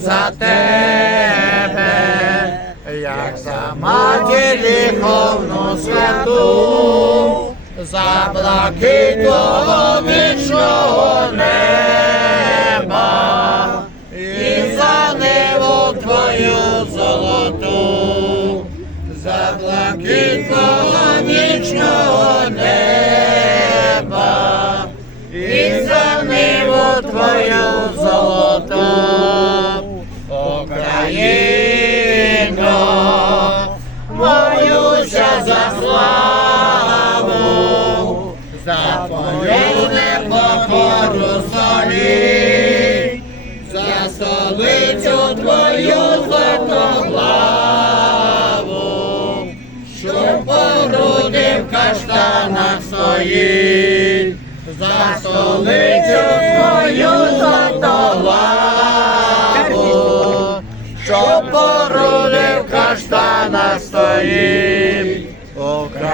за тебе, як за матір гріховну святу, за блакить твого вічного неба, і за ниву твою золоту, за блакить твого вічного неба, і за ниву твою золоту, молюся за славу, за твою непокору солі, за столицю твою златоглаву, що по груди в каштанах стоїть, за столицю твою златоглаву, що по груди в каштанах стоїть,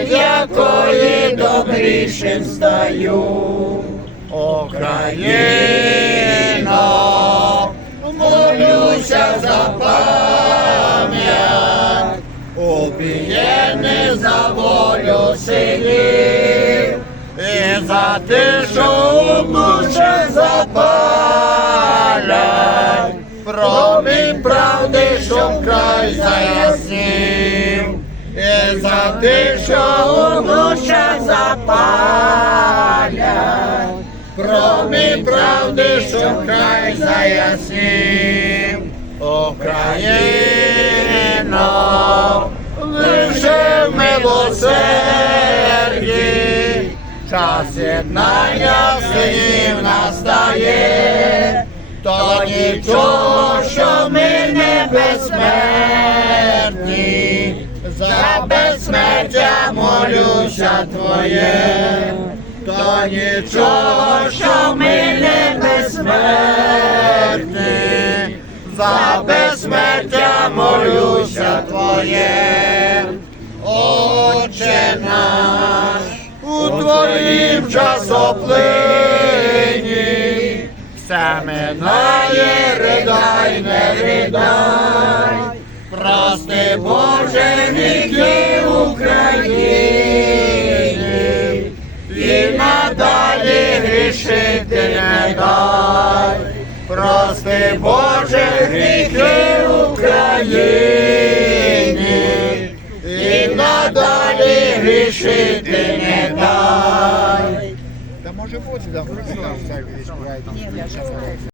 від якої добрішим стаю. Україно, молюся за пам'ять, убієни за волю синів, і за те, що душе запалять, промінь правди, що вкрай заяснів, за те, що душах запалять, промінь правди, що вкрай заяснів, Україно, лише в милосерді, час єднання синів настає, то нічого, що ми не безсмертні, за безсмертя молюся твоє, то нічого, що ми не за безсмертя молюся твоє, Отче наш, у твоїм часоплині, все минає, ридай, не ридай, прости Боже гріхи України, і надалі грішити не дай. Прости Боже гріхи України, і надалі грішити не дай. Та може бути, да,